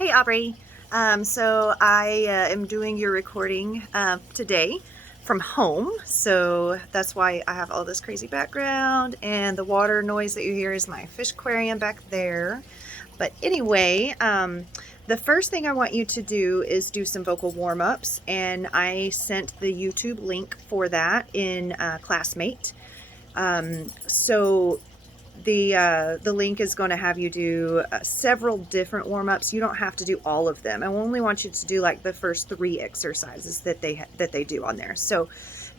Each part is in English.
Hey Aubrey. So I am doing your recording today from home. So that's why I have all this crazy background, and the water noise that you hear is my fish aquarium back there. But anyway, the first thing I want you to do is do some vocal warm-ups, and I sent the YouTube link for that in Classmate. So the link is going to have you do several different warm-ups. You don't have to do all of them. I only want you to do like the first 3 exercises that they do on there. So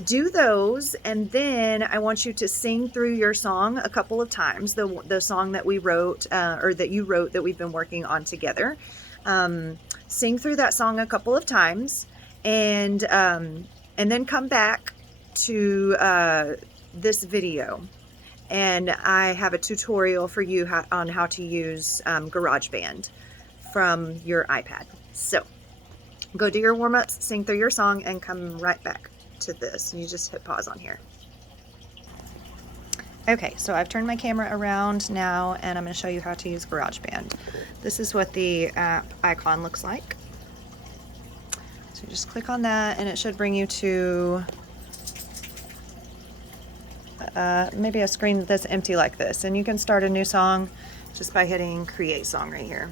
do those, and then I want you to sing through your song a couple of times, the song that we wrote or that you wrote that we've been working on together. Sing through that song a couple of times, and then come back to this video, and I have a tutorial for you on how to use GarageBand from your iPad. So go do your warm-ups, sing through your song, and come right back to this. You just hit pause on here. Okay, so I've turned my camera around now, and I'm going to show you how to use GarageBand. This is what the app icon looks like. So just click on that, and it should bring you to maybe a screen that's empty like this, and you can start a new song just by hitting create song right here.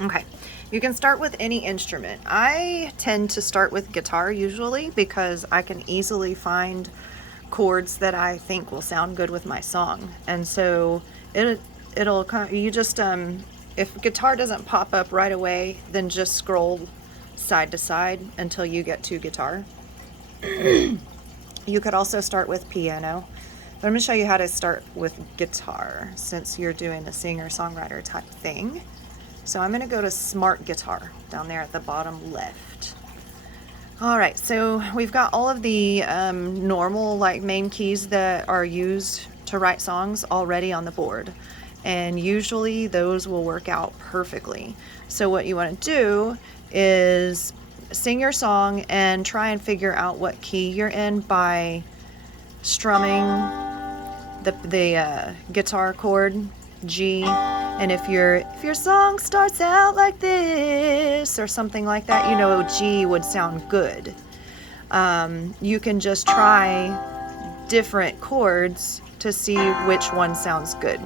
Okay, you can start with any instrument. I tend to start with guitar usually because I can easily find chords that I think will sound good with my song, and so it'll kind of, you just if guitar doesn't pop up right away, then just scroll side to side until you get to guitar. You could also start with piano, but I'm going to show you how to start with guitar since you're doing a singer-songwriter type thing. So I'm going to go to Smart Guitar down there at the bottom left. All right, so we've got all of the normal like main keys that are used to write songs already on the board, and usually those will work out perfectly. So what you want to do is sing your song and try and figure out what key you're in by strumming the guitar chord G, and if your song starts out like this or something like that, you know G would sound good. You can just try different chords to see which one sounds good.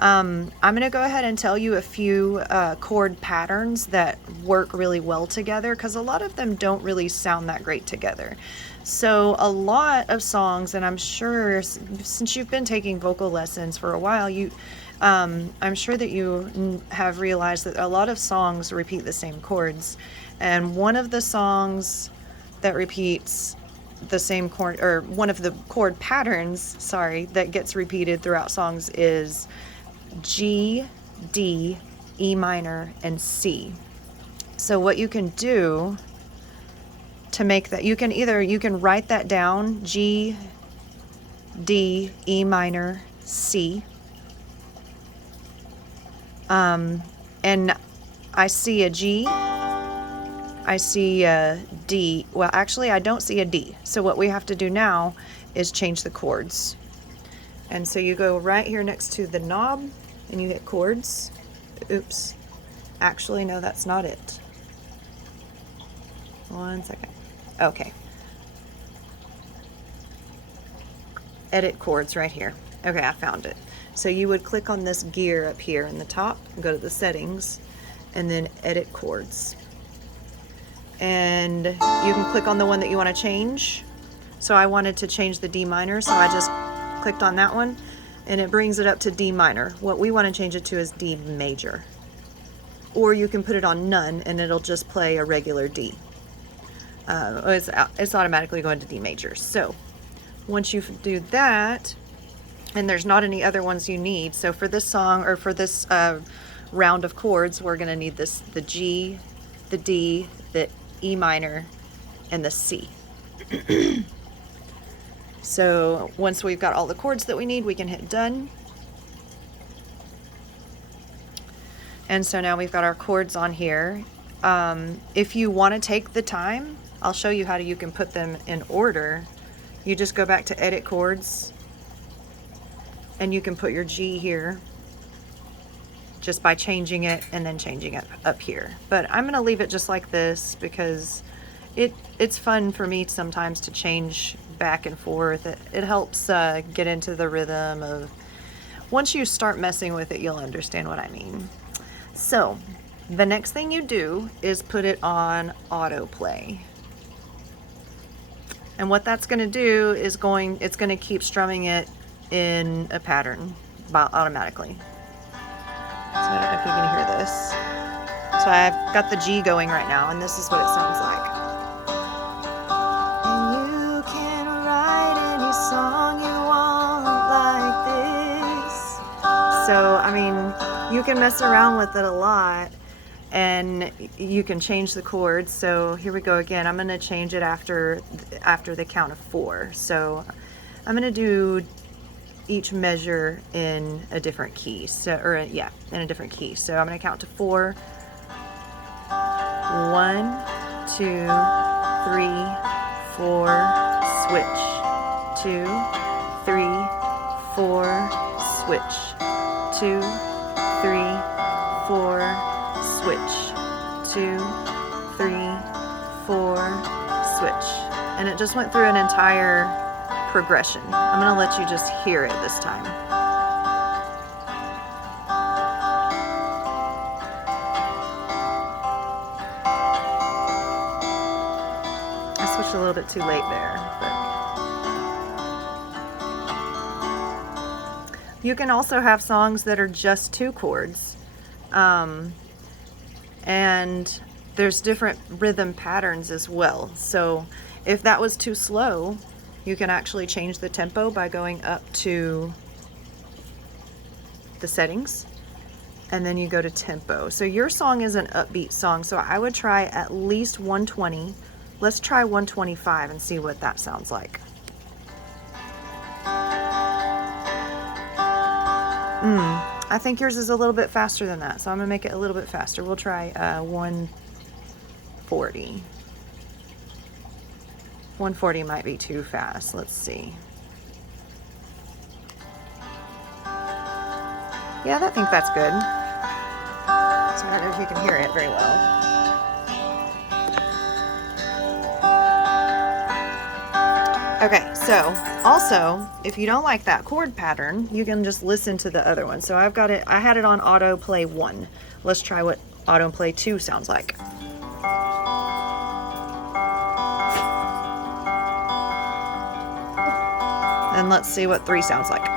I'm going to go ahead and tell you a few chord patterns that work really well together, because a lot of them don't really sound that great together. So a lot of songs, and I'm sure since you've been taking vocal lessons for a while, I'm sure that you have realized that a lot of songs repeat the same chords, and one of the songs that repeats the same chord, or one of the chord patterns, sorry, that gets repeated throughout songs is G, D, E minor, and C. So what you can do to make that, you can write that down, G, D, E minor, C. And I see a G, I see a D. Well, actually I don't see a D. So what we have to do now is change the chords. And so you go right here next to the knob and you hit chords. Oops. Actually, no, that's not it. One second. Okay. Edit chords right here. Okay, I found it. So you would click on this gear up here in the top, go to the settings, and then edit chords. And you can click on the one that you want to change. So I wanted to change the D minor, so I just clicked on that one, and it brings it up to D minor. What we want to change it to is D major. Or you can put it on none, and it'll just play a regular D. It's automatically going to D major. So once you do that, and there's not any other ones you need, so for this song, or for this round of chords, we're going to need the G, the D, the E minor, and the C. So once we've got all the chords that we need, we can hit done. And so now we've got our chords on here. If you want to take the time, I'll show you how you can put them in order. You just go back to edit chords, and you can put your G here, just by changing it and then changing it up here. But I'm gonna leave it just like this because it's fun for me sometimes to change back and forth. It helps get into the rhythm of, once you start messing with it, you'll understand what I mean. So the next thing you do is put it on autoplay. And what that's going to do is it's going to keep strumming it in a pattern automatically. So I don't know if you can hear this. So I've got the G going right now, and this is what it sounds like. And you can write any song you want like this. So, I mean, you can mess around with it a lot, and you can change the chords. So here we go again. I'm going to change it after the count of 4. So I'm going to do each measure in a different key. So, in a different key. So I'm going to count to 4. 1, 2, 3, 4, switch. 2, 3, 4, switch. 2, 3, 4, switch. 2, 3, 4, switch. And it just went through an entire progression. I'm going to let you just hear it this time. I switched a little bit too late there, but you can also have songs that are just 2 chords. And there's different rhythm patterns as well. So if that was too slow, you can actually change the tempo by going up to the settings, and then you go to tempo. So your song is an upbeat song, so I would try at least 120. Let's try 125 and see what that sounds like. I think yours is a little bit faster than that, so I'm gonna make it a little bit faster. We'll try 140. 140 might be too fast. Let's see. Yeah, I think that's good. So I don't know if you can hear it very well. Okay, so also, if you don't like that chord pattern, you can just listen to the other one. So I've got it, I had it on autoplay 1. Let's try what autoplay 2 sounds like. And let's see what 3 sounds like.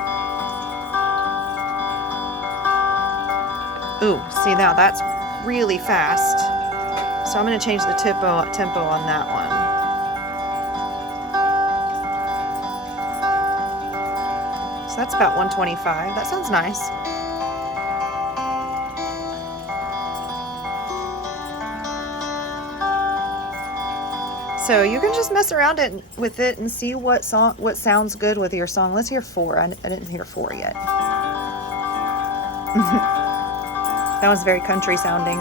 Ooh, see now that's really fast. So I'm gonna change the tempo on that one. So that's about 125. That sounds nice. So you can just mess around with it and see what sounds good with your song. Let's hear 4. I didn't hear 4 yet. That was very country sounding.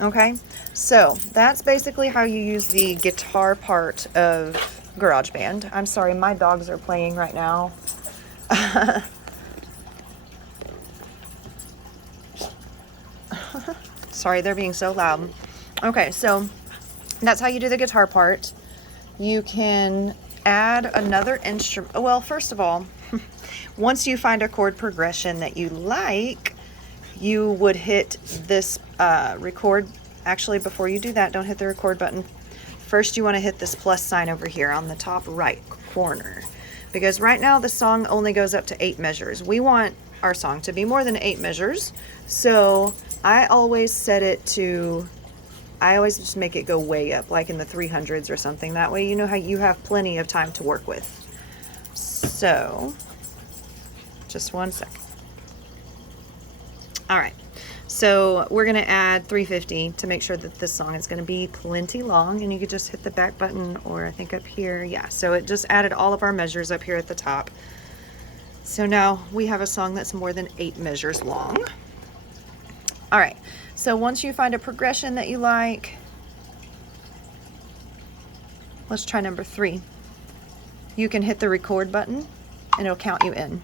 Okay, so that's basically how you use the guitar part of GarageBand. I'm sorry, my dogs are playing right now. Sorry, they're being so loud. Okay, so that's how you do the guitar part. You can add another instrument. Well, first of all, once you find a chord progression that you like, you would hit this record. Actually, before you do that, don't hit the record button. First, you want to hit this plus sign over here on the top right corner, because right now the song only goes up to 8 measures. We want our song to be more than 8 measures, so I always set it to, I always just make it go way up, like in the 300s or something. That way you know how you have plenty of time to work with. So, just one second. All right, so we're gonna add 350 to make sure that this song is gonna be plenty long, and you could just hit the back button, or I think up here, yeah. So it just added all of our measures up here at the top. So now we have a song that's more than 8 measures long. All right, so once you find a progression that you like, let's try number 3. You can hit the record button and it'll count you in.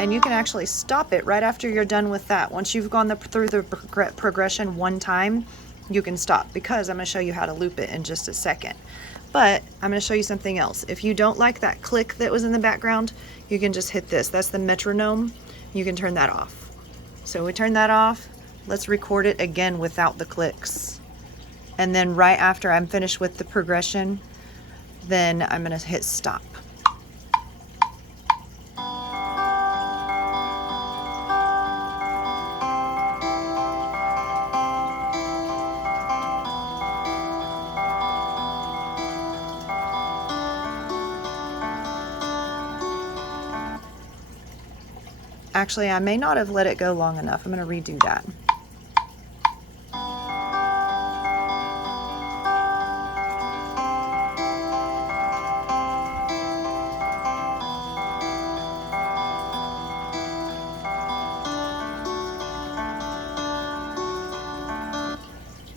and you can actually stop it right after you're done with that. Once you've gone through the progression one time, you can stop, because I'm going to show you how to loop it in just a second. But I'm going to show you something else. If you don't like that click that was in the background, you can just hit this. That's the metronome. You can turn that off. So we turn that off. Let's record it again without the clicks. And then right after I'm finished with the progression, then I'm going to hit stop. Actually, I may not have let it go long enough. I'm going to redo that.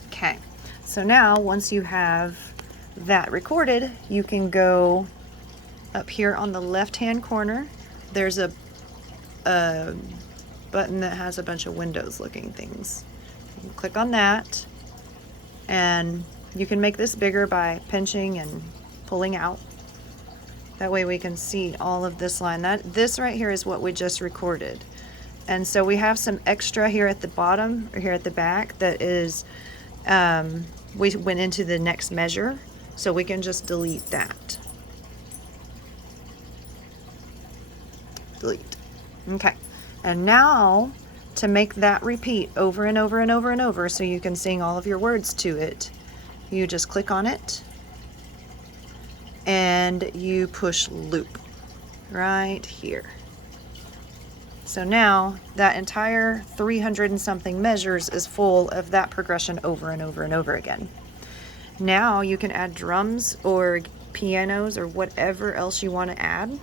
Okay, so now once you have that recorded, you can go up here on the left-hand corner. There's a button that has a bunch of windows looking things. You can click on that, and you can make this bigger by pinching and pulling out. That way we can see all of this line. This right here is what we just recorded. And so we have some extra here at the bottom, or here at the back, that is, we went into the next measure, so we can just delete that. Delete. Okay, and now to make that repeat over and over and over and over so you can sing all of your words to it, you just click on it and you push loop right here. So now that entire 300 and something measures is full of that progression over and over and over again. Now you can add drums or pianos or whatever else you want to add.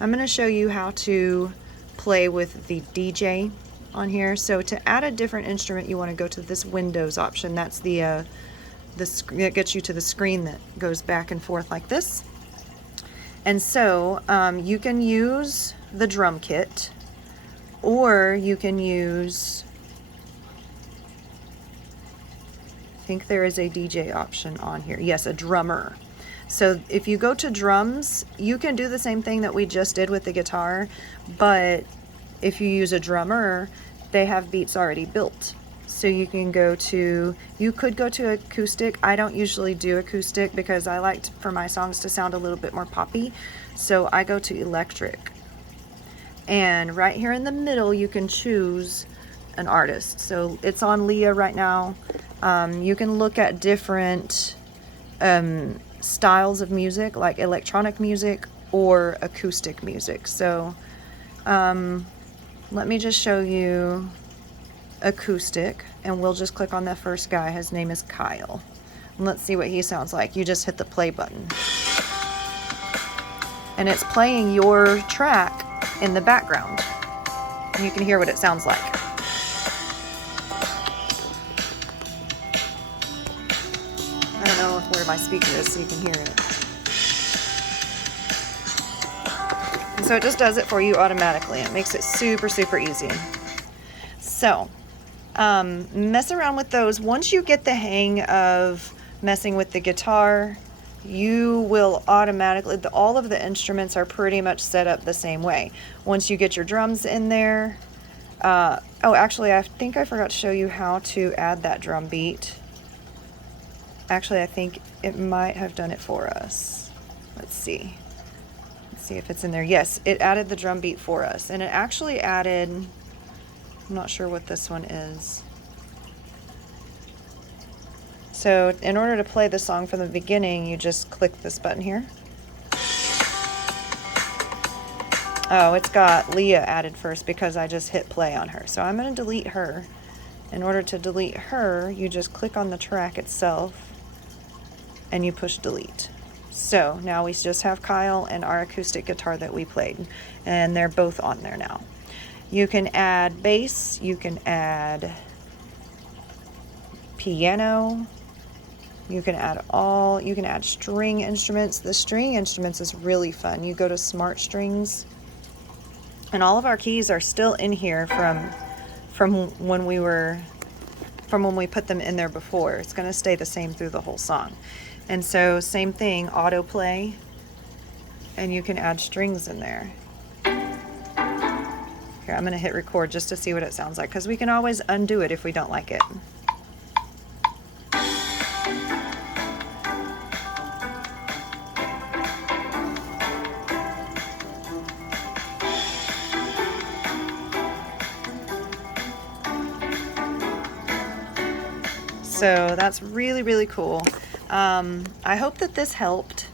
I'm going to show you how to play with the DJ on here. So to add a different instrument, you want to go to this Windows option. That's that gets you to the screen that goes back and forth like this. And so you can use the drum kit, or you can use, I think there is a DJ option on here. Yes, a drummer. So if you go to drums, you can do the same thing that we just did with the guitar, but if you use a drummer, they have beats already built. So you can go to, you could go to acoustic. I don't usually do acoustic because I like for my songs to sound a little bit more poppy. So I go to electric. And right here in the middle, you can choose an artist. So it's on Leah right now. You can look at different styles of music, like electronic music or acoustic music. So let me just show you acoustic, and we'll just click on that first guy. His name is Kyle. And let's see what he sounds like. You just hit the play button. And it's playing your track in the background. And you can hear what it sounds like. I don't know where my speaker is so you can hear it. And so it just does it for you automatically. It makes it super, super easy. So mess around with those. Once you get the hang of messing with the guitar, you will automatically, all of the instruments are pretty much set up the same way. Once you get your drums in there, oh, actually, I think I forgot to show you how to add that drum beat. Actually, I think it might have done it for us. Let's see. Let's see if it's in there. Yes, it added the drum beat for us. And it actually added, I'm not sure what this one is. So in order to play the song from the beginning, you just click this button here. Oh, it's got Leah added first because I just hit play on her. So I'm going to delete her. In order to delete her, you just click on the track itself and you push delete. So now we just have Kyle and our acoustic guitar that we played, and they're both on there now. You can add bass, you can add piano, you can add string instruments. The string instruments is really fun. You go to Smart Strings And all of our keys are still in here from when we put them in there before. It's going to stay the same through the whole song. And so same thing, autoplay, and you can add strings in there. Here, I'm going to hit record just to see what it sounds like, because we can always undo it if we don't like it. So that's really, really cool. I hope that this helped.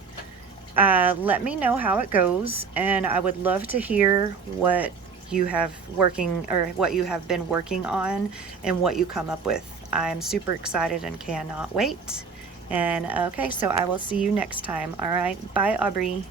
Let me know how it goes, and I would love to hear what you have been working on and what you come up with. I'm super excited and cannot wait. And okay, so I will see you next time. All right, bye, Aubrey.